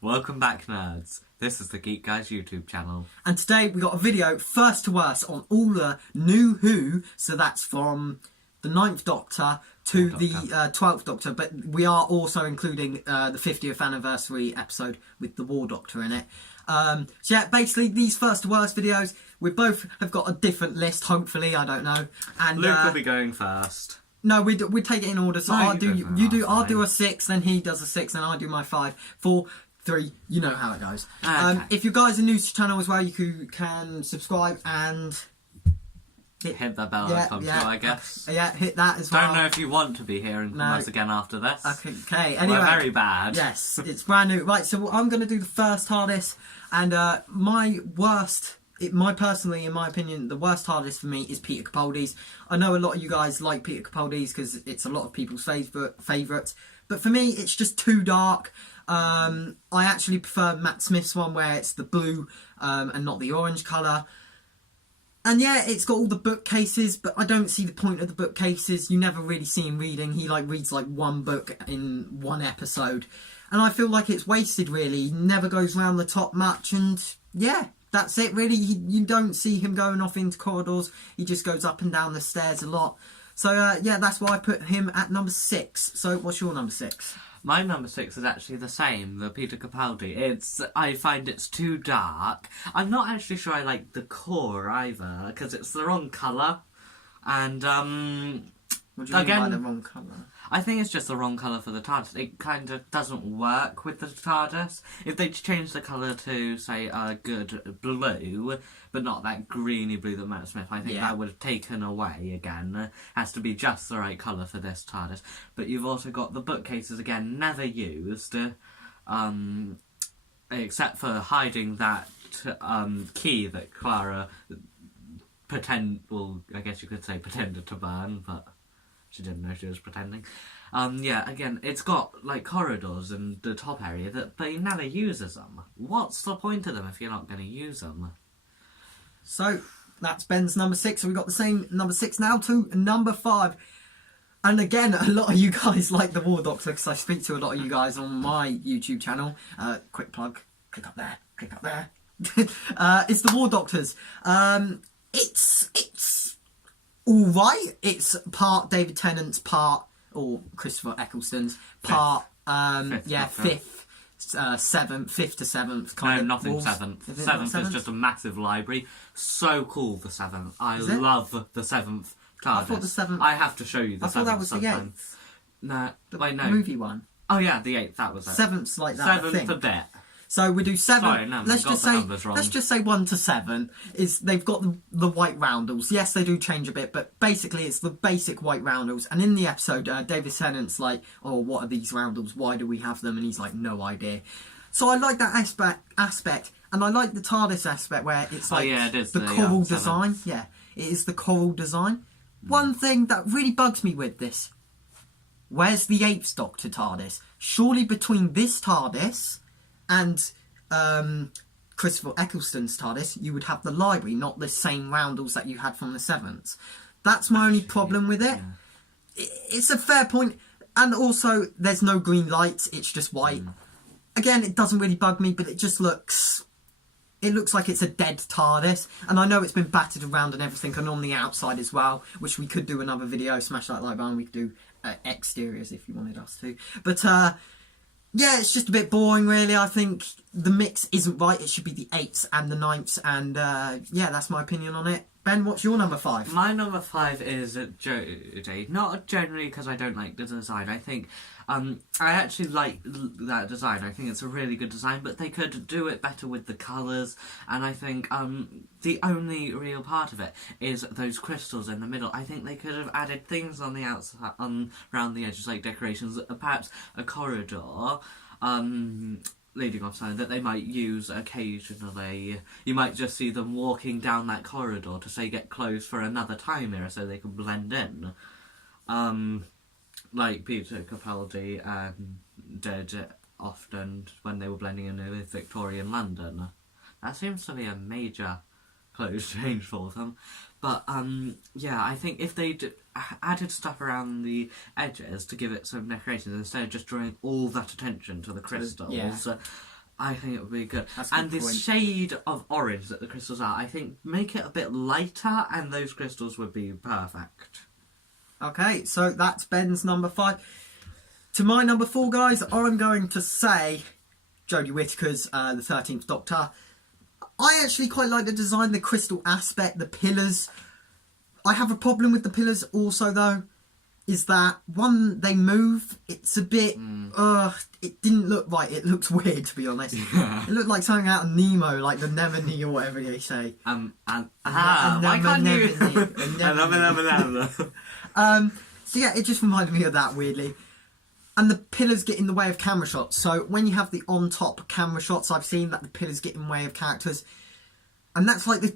Welcome back, nerds. This is the Geek Guys YouTube channel. And today we got a video, first to worst, on all the new Who. So that's from the 9th Doctor to the 12th Doctor. But we are also including the 50th anniversary episode with the War Doctor in it. So yeah, basically these first to worst videos, we both have got a different list, hopefully, I don't know. And Luke will be going first. No, we take it in order. So No, I'll do a 6, then he does a 6, then I do my 5, 4, 3. You know how it goes. Okay. If you guys are new to the channel as well, you can subscribe and hit that bell icon too, I guess. Yeah, hit that as well. Don't know if you want to be hearing from us again after this. Okay, anyway. We're very bad. Yes, it's brand new. Right, so I'm going to do the first TARDIS, and my worst... in my opinion, the worst TARDIS for me is Peter Capaldi's. I know a lot of you guys like Peter Capaldi's because it's a lot of people's favourites. But for me, it's just too dark. I actually prefer Matt Smith's one where it's the blue and not the orange colour. And yeah, it's got all the bookcases, but I don't see the point of the bookcases. You never really see him reading. He reads one book in one episode. And I feel like it's wasted, really. He never goes round the top much, and yeah. That's it, really. You don't see him going off into corridors. He just goes up and down the stairs a lot. So, yeah, that's why I put him at number 6. So, what's your number 6? My number 6 is actually the same, the Peter Capaldi. I find it's too dark. I'm not actually sure I like the core either, because it's the wrong colour. And, what do you mean by the wrong colour? I think it's just the wrong colour for the TARDIS. It kind of doesn't work with the TARDIS. If they change the colour to, say, a good blue, but not that greeny blue that Matt Smith, I think that would have taken away again. It has to be just the right colour for this TARDIS. But you've also got the bookcases, again, never used, except for hiding that key that Clara I guess you could say pretended to burn, but... she didn't know she was pretending. Yeah, again, it's got, corridors in the top area, but he never uses them. What's the point of them if you're not going to use them? So, that's Ben's number 6. So we got the same number 6 now to number 5. And again, a lot of you guys like the War Doctor, because I speak to a lot of you guys on my YouTube channel. Quick plug. Click up there. Click up there. It's the War Doctors. It's... alright, it's part David Tennant's, or Christopher Eccleston's, fifth to 7th kind of. No, nothing rules. 7th. 7th is just a massive library. So cool, the 7th. I love the 7th TARDIS. I thought the 7th... I have to show you the 7th. I thought that was sometime. the 8th. No, the movie one. Oh yeah, the 8th, that was it. 7th's like that, 7th a bit. So we do 7. Sorry, no, let's just say 1 to 7 is they've got the white roundels. Yes, they do change a bit, but basically it's the basic white roundels. And in the episode, David Tennant's like, "Oh, what are these roundels? Why do we have them?" And he's like, "No idea." So I like that aspect, and I like the TARDIS aspect where it's it is the coral design. Yeah, it is the coral design. One thing that really bugs me with this: where's the 8th Doctor TARDIS? Surely between this TARDIS and Christopher Eccleston's TARDIS, you would have the library, not the same roundels that you had from the 7th. That's my only problem with it. Yeah. It's a fair point. And also, there's no green lights, it's just white. Again, it doesn't really bug me, but it just looks... it looks like it's a dead TARDIS. And I know it's been battered around and everything, and on the outside as well, which we could do another video, smash that like button, we could do exteriors if you wanted us to. But, yeah, it's just a bit boring, really. I think the mix isn't right. It should be the 8ths and the 9ths. And, yeah, that's my opinion on it. Ben, what's your number 5? My number 5 is Jodie. Not generally because I don't like the design. I think, I actually like that design. I think it's a really good design, but they could do it better with the colours. And I think, the only real part of it is those crystals in the middle. I think they could have added things on the outside, around the edges, like decorations, perhaps a corridor, leading off something that they might use occasionally. You might just see them walking down that corridor to, say, get clothes for another time era so they can blend in. Like Peter Capaldi did often when they were blending in with Victorian London. That seems to be a major clothes change for them. But, yeah, I think if they added stuff around the edges to give it some decorations instead of just drawing all that attention to the crystals, I think it would be good. That's a good And the point. shade of orange that the crystals are, I think, make it a bit lighter, and those crystals would be perfect. Okay, so that's Ben's number 5. To my number 4, guys, I'm going to say Jodie Whittaker's the 13th Doctor. I actually quite like the design, the crystal aspect, the pillars. I have a problem with the pillars also, though, is that when they move, it's a bit... it didn't look right. It looked weird, to be honest. It looked like something out of Nemo, like the Nemone or whatever they say. Why can't you... So yeah, it just reminded me of that, weirdly. And the pillars get in the way of camera shots. So when you have the on-top camera shots, I've seen that the pillars get in the way of characters. And that's like the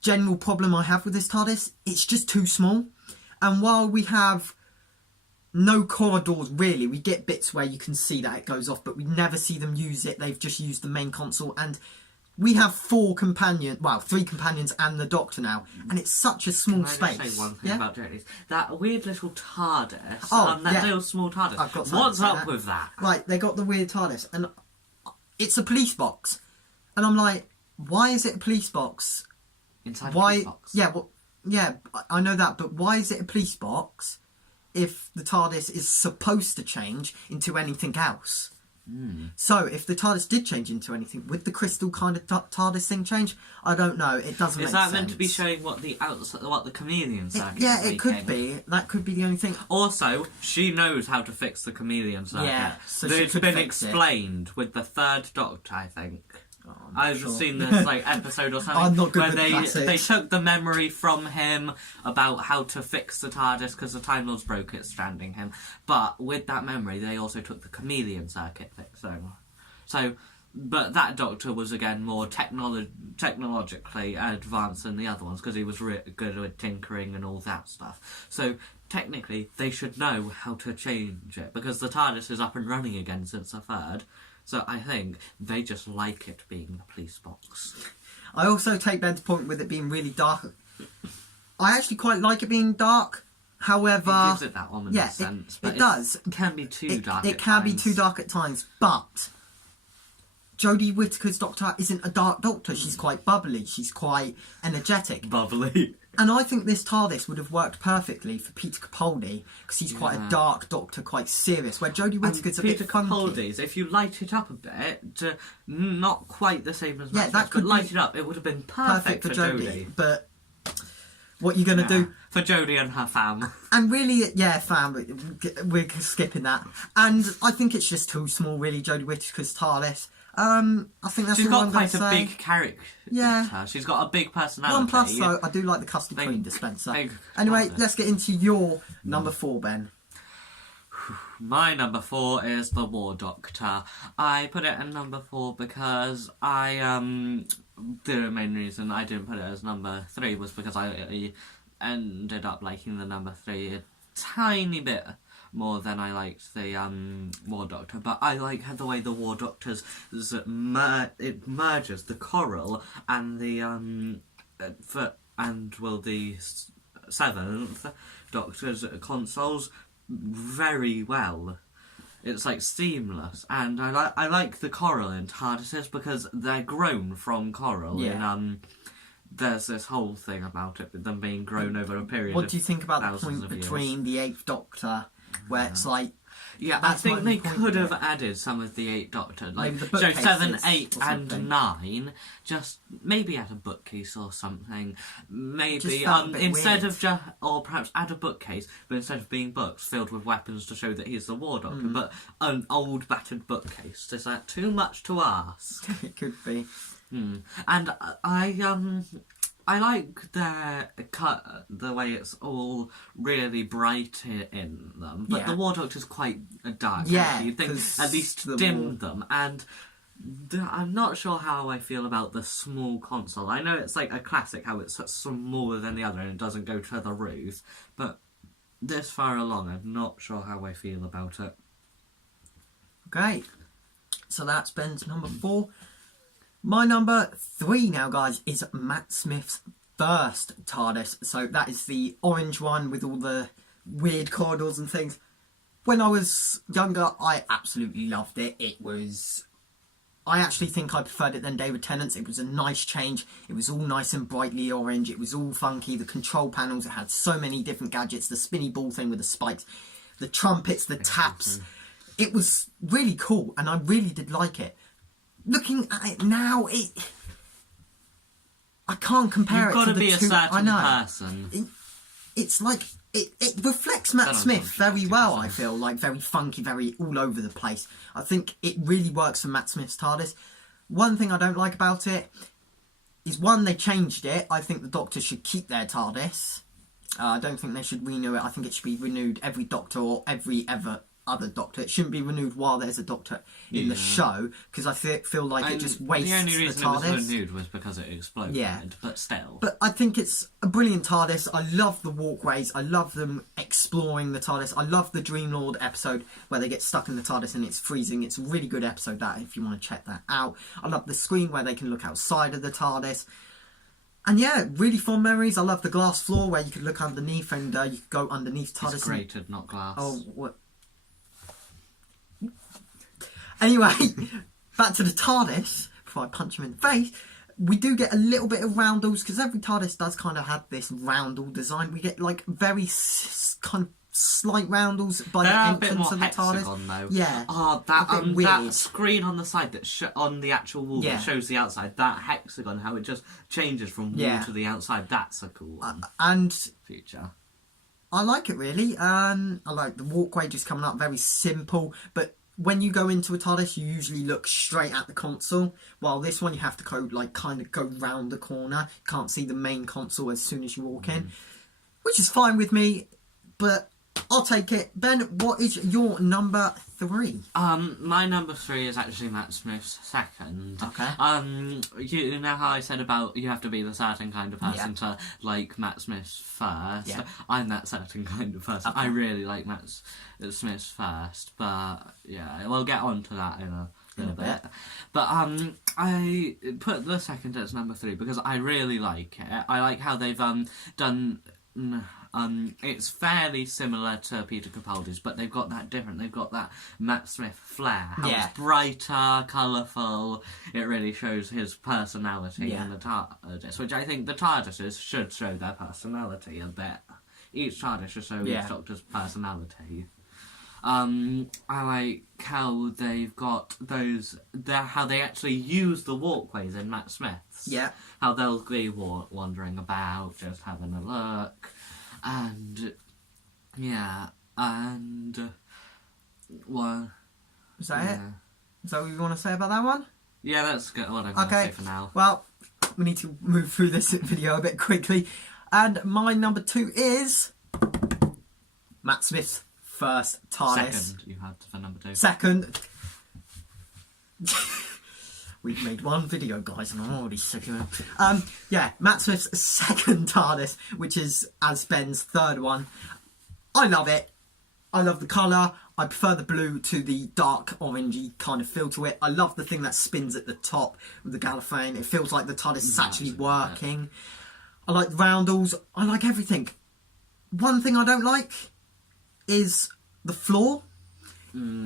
general problem I have with this TARDIS. It's just too small. And while we have no corridors, really, we get bits where you can see that it goes off, but we never see them use it. They've just used the main console. And we have 3 companions and the Doctor now. And it's such a small space. Can I just say one thing about Jodie's? That weird little TARDIS. Oh, little small TARDIS. I've got something What's to say up that. with that? Right, they got the weird TARDIS. And it's a police box. And I'm like, why is it a police box? Inside Why? a police box. Yeah, I know that, but why is it a police box if the TARDIS is supposed to change into anything else? So, if the TARDIS did change into anything, would the crystal kind of TARDIS thing change? I don't know. It doesn't make Is sense. that meant to be showing what the chameleon circuit Yeah, is it could making? be. That could be the only thing. Also, she knows how to fix the chameleon circuit. Yeah, so she it's could been fix it. explained with the 3rd Doctor, I think. I'm not I've sure. seen this episode or something I'm not good where with they classics. took the memory from him about how to fix the TARDIS because the Time Lords broke it, stranding him. But with that memory, they also took the chameleon circuit fixing. But that Doctor was again more technologically advanced than the other ones because he was good at tinkering and all that stuff. So technically, they should know how to change it because the TARDIS is up and running again since the 3rd. So I think they just like it being the police box. I also take Ben's point with it being really dark. I actually quite like it being dark. However, It gives it that ominous yeah, sense. it But does. It can be too dark. It can be too dark at times, but Jodie Whittaker's Doctor isn't a dark Doctor. She's quite bubbly. She's quite energetic. Bubbly. And I think this TARDIS would have worked perfectly for Peter Capaldi because he's quite a dark Doctor, quite serious. Where Jodie Whittaker's a bit funky. Capaldi's, if you light it up a bit, not quite the same as Yeah, that could but light be it up, it would have been perfect for Jodie. But what are you going to do? For Jodie and her fam. And really, yeah, fam, we're skipping that. And I think it's just too small, really, Jodie Whittaker's TARDIS. I think that's She's all I'm got going to quite a say. big character. Yeah. She's got a big personality. One plus, though, I do like the custard Big- cream dispenser. big Anyway, TARDIS. let's get into your number 4, Ben. My number 4 is the War Doctor. I put it at number 4 because the main reason I didn't put it as number 3 was because I ended up liking the number 3 a tiny bit more than I liked the War Doctor, but I like the way the War Doctor's it merges the coral and the the 7th Doctor's consoles very well. It's like seamless, and I like the coral in TARDISes because they're grown from coral. Yeah. There's this whole thing about it, with them being grown over a period. What of do you think about the thousands point of years. between the 8th Doctor, where it's like... Yeah, I That's think my they point could have there. added some of the 8th Doctor, like Maybe the so bookcases 7, or 8, something. and 9. Just maybe add a bookcase or something. Maybe Just felt a bit instead weird. of or perhaps add a bookcase, but instead of being books filled with weapons to show that he's the War Doctor, but an old battered bookcase. Is that too much to ask? It could be. And I like the way it's all really bright in them, but Yeah. the War Doctor's quite a dark. Yeah, character. You'd think 'cause at least the dim them, and I'm not sure how I feel about the small console. I know it's like a classic, how it's smaller than the other and it doesn't go to the roof, but this far along, I'm not sure how I feel about it. Okay. So that's Ben's number 4. My number 3 now, guys, is Matt Smith's first TARDIS. So that is the orange one with all the weird corridors and things. When I was younger, I absolutely loved it. It was I actually think I preferred it than David Tennant's. It was a nice change. It was all nice and brightly orange. It was all funky. The control panels, it had so many different gadgets. The spinny ball thing with the spikes, the trumpets, the taps. It was really cool, and I really did like it. Looking at it now, I can't compare You've it to the two. You've got to be a certain I know. person. It's like it reflects Matt Smith very well. I feel like very funky, very all over the place. I think it really works for Matt Smith's TARDIS. One thing I don't like about it is, one, they changed it. I think the Doctor should keep their TARDIS. I don't think they should renew it. I think it should be renewed every Doctor or every other Doctor. It shouldn't be renewed while there's a Doctor in the show, because I feel like it just wastes the TARDIS. The only reason it was renewed was because it exploded, but still. But I think it's a brilliant TARDIS. I love the walkways. I love them exploring the TARDIS. I love the Dream Lord episode where they get stuck in the TARDIS and it's freezing. It's a really good episode, that, if you want to check that out. I love the screen where they can look outside of the TARDIS. And yeah, really fond memories. I love the glass floor where you could look underneath and you could go underneath TARDIS. It's grated, not glass. Oh, what? Anyway, back to the TARDIS, before I punch him in the face. We do get a little bit of roundels, because every TARDIS does kind of have this roundel design. We get like very kind of slight roundels by the entrance of the TARDIS. Though. Yeah. Oh, that screen on the side that on the actual wall that shows the outside, that hexagon, how it just changes from wall to the outside. That's a cool one. And feature. I like it, really. I like the walkway just coming up, very simple, but when you go into a TARDIS, you usually look straight at the console, while this one you have to go, like, kind of go round the corner. You can't see the main console as soon as you walk in, which is fine with me, but I'll take it. Ben, what is your number 3? My number 3 is actually Matt Smith's second. Okay. You know how I said about you have to be the certain kind of person to like Matt Smith's first? Yeah. I'm that certain kind of person. Okay. I really like Matt Smith's first, but yeah, we'll get on to that in a little bit. But I put the second as number 3 because I really like it. I like how they've done. It's fairly similar to Peter Capaldi's, but they've got that different. They've got that Matt Smith flair. How it's brighter, colourful. It really shows his personality in the TARDIS, which I think the TARDISes should show their personality a bit. Each TARDIS should show each Doctor's personality. I like how they've got how they actually use the walkways in Matt Smith's. Yeah. How they'll be wandering about, just having a look. And, yeah, and, well... Is that it? Is that what you want to say about that one? Yeah, that's good. What I'm going to say for now. Well, we need to move through this video a bit quickly. And my number 2 is... Matt Smith's first TARDIS. Second, you had for number 2. Second. We've made one video, guys, and I'm already sick of it. Yeah, Matt Smith's second TARDIS, which is as Ben's third one. I love it. I love the colour. I prefer the blue to the dark orangey kind of feel to it. I love the thing that spins at the top with the Gallifreyan. It feels like the TARDIS is actually working. I like the roundels. I like everything. One thing I don't like is the floor.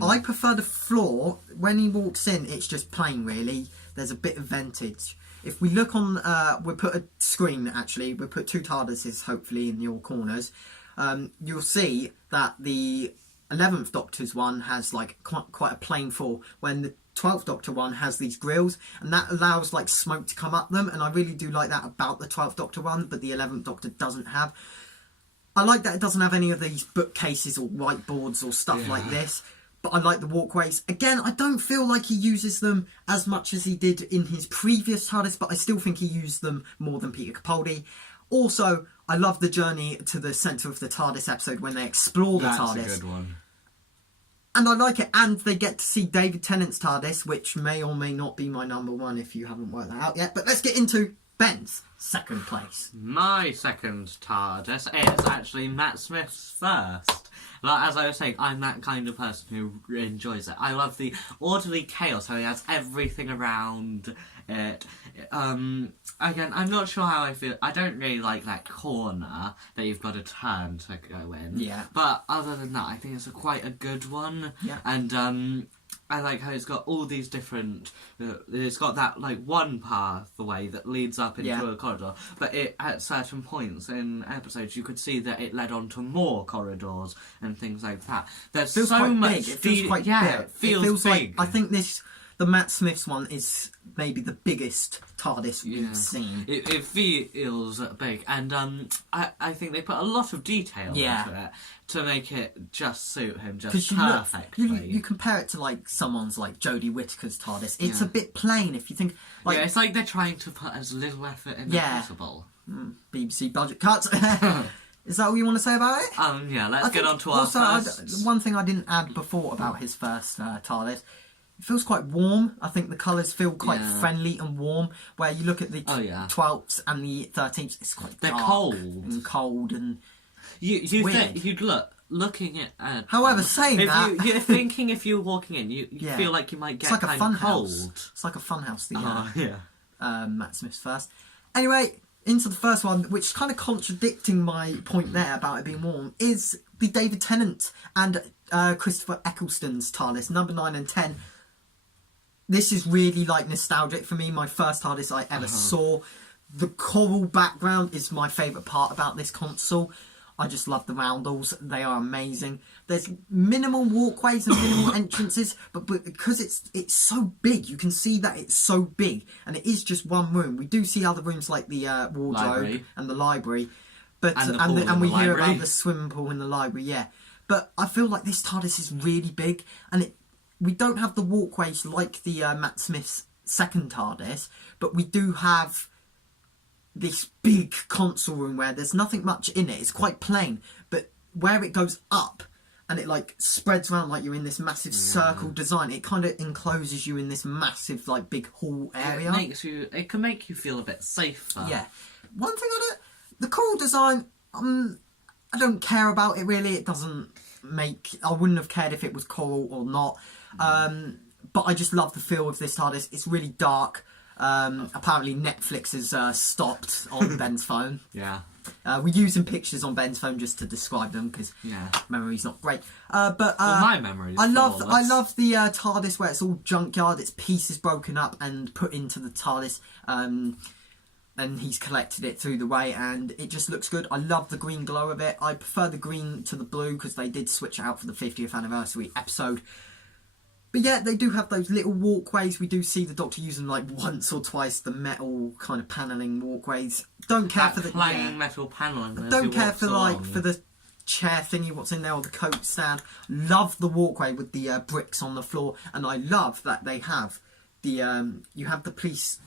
I prefer the floor. When he walks in, it's just plain, really. There's a bit of vintage. If we look on... we'll put a screen, actually. We'll put 2 TARDISes, hopefully, in your corners. You'll see that the 11th Doctor's one has, like, quite a plain floor, when the 12th Doctor one has these grills, and that allows, like, smoke to come up them, and I really do like that about the 12th Doctor one, but the 11th Doctor doesn't have. I like that it doesn't have any of these bookcases or whiteboards or stuff like this. But I like the walkways. Again, I don't feel like he uses them as much as he did in his previous TARDIS, but I still think he used them more than Peter Capaldi. Also, I love the journey to the centre of the TARDIS episode when they explore the TARDIS. That's a good one. And I like it. And they get to see David Tennant's TARDIS, which may or may not be my number 1 if you haven't worked that out yet. But let's get into Ben's second place. My second TARDIS is actually Matt Smith's first. Like, as I was saying, I'm that kind of person who enjoys it. I love the orderly chaos, how he has everything around it. Again, I'm not sure how I feel. I don't really like that corner that you've got to turn to go in. Yeah. But other than that, I think it's quite a good one. Yeah. And I like how it's got all these different. It's got that like one pathway that leads up into a corridor, but at certain points in episodes you could see that it led on to more corridors and things like that. There's feels so quite much. big. It feels quite big. It feels big. Like, I think the Matt Smith's one is maybe the biggest TARDIS we've seen. It feels big, and I think they put a lot of detail into it to make it just suit him just perfectly. You compare it to like someone's like Jodie Whittaker's TARDIS. It's a bit plain if you think. Like, it's like they're trying to put as little effort in as possible. BBC budget cuts. Is that all you want to say about it? Let's get on to our first. One thing I didn't add before about his first TARDIS. It feels quite warm. I think the colours feel quite friendly and warm. Where you look at the 12th and the 13th, it's quite They're dark and cold and you think you'd looking at. However, saying that, you're thinking if you're walking in, you feel like you might get it's like kind a of cold. It's like a fun house. The Matt Smith's first. Anyway, into the first one, which is kind of contradicting my point there about it being warm, is the David Tennant and Christopher Eccleston's TARDIS, number 9 and 10. This is really like nostalgic for me. My first TARDIS I ever saw. The coral background is my favourite part about this console. I just love the roundels. They are amazing. There's minimal walkways and minimal entrances, but because it's so big, you can see that it's so big, and it is just one room. We do see other rooms like the wardrobe and the library, but and we hear about the swimming pool in the library. Yeah, but I feel like this TARDIS is really big, and we don't have the walkways like the Matt Smith's second TARDIS, but we do have this big console room where there's nothing much in it. It's quite plain, but where it goes up and it like spreads around like you're in this massive circle design, it kind of encloses you in this massive like big hall area. It can make you feel a bit safer. Yeah. One thing the coral design, I don't care about it really. It doesn't I wouldn't have cared if it was coral or not. But I just love the feel of this TARDIS. It's really dark. Apparently Netflix has stopped on Ben's phone. Yeah. We're using pictures on Ben's phone just to describe them because memory's not great. But my memory is I love the TARDIS where it's all junkyard, its pieces broken up and put into the TARDIS. And he's collected it through the way, and it just looks good. I love the green glow of it. I prefer the green to the blue because they did switch it out for the 50th anniversary episode. But yeah, they do have those little walkways. We do see the Doctor using like once or twice the metal kind of panelling walkways. Don't care for the plain metal panelling. Don't care for for the chair thingy, what's in there, or the coat stand. Love the walkway with the bricks on the floor, and I love that they have the you have the police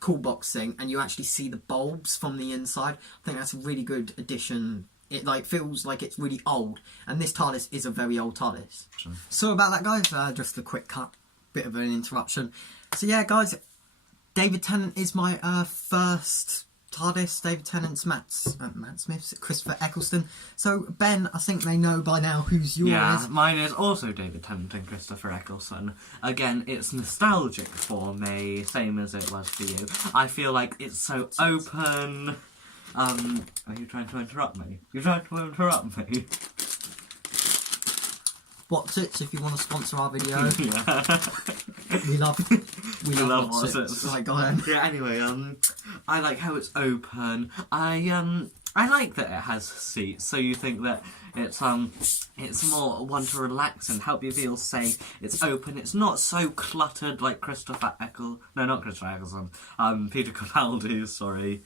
cool box thing, and you actually see the bulbs from the inside. I think that's a really good addition. It like feels like it's really old, and this TARDIS is a very old TARDIS. Sure. So about that, guys, just a quick cut, bit of an interruption. So yeah, guys, David Tennant is my first TARDIS. David Tennant's Matt Smith's Christopher Eccleston. So Ben, I think they know by now who's yours. Yeah, mine is also David Tennant and Christopher Eccleston. Again, it's nostalgic for me, same as it was for you. I feel like it's so open. Are you trying to interrupt me? You're trying to interrupt me. What's it? If you want to sponsor our video, yeah. we love what's it. Right, go on. Yeah. Anyway, I like how it's open. I like that it has seats, so you think that it's more one to relax and help you feel safe. It's open. It's not so cluttered like Peter Capaldi. Sorry.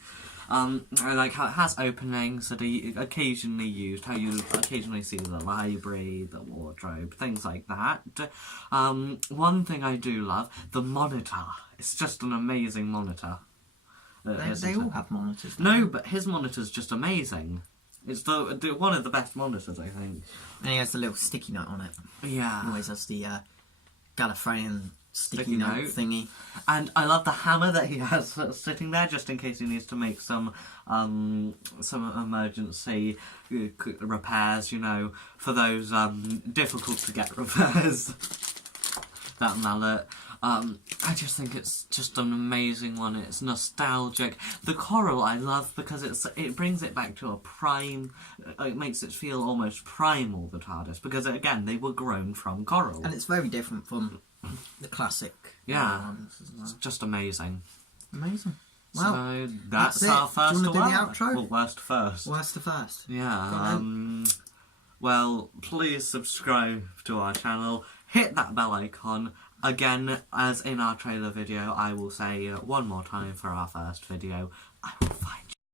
I like how it has openings that are occasionally used, how you occasionally see the library, the wardrobe, things like that. One thing I do love, the monitor. It's just an amazing monitor. They all have monitors. No, but his monitor's just amazing. It's one of the best monitors, I think. And he has the little sticky note on it. Yeah. He always has the Gallifreyan sticky note thingy. And I love the hammer that he has sitting there, just in case he needs to make some emergency repairs, for those difficult to get repairs. That mallet. I just think it's just an amazing one. It's nostalgic. The coral I love because it brings it back to a prime. It makes it feel almost primal, the TARDIS, because again they were grown from coral, and it's very different from The classic. Yeah. ones as well. It's just amazing. Amazing. Well, So that's it. our Do first you wanna do the award. outro? Well, worst first. Where's the first? Yeah. Well, please subscribe to our channel. Hit that bell icon. Again, as in our trailer video, I will say one more time for our first video. I will find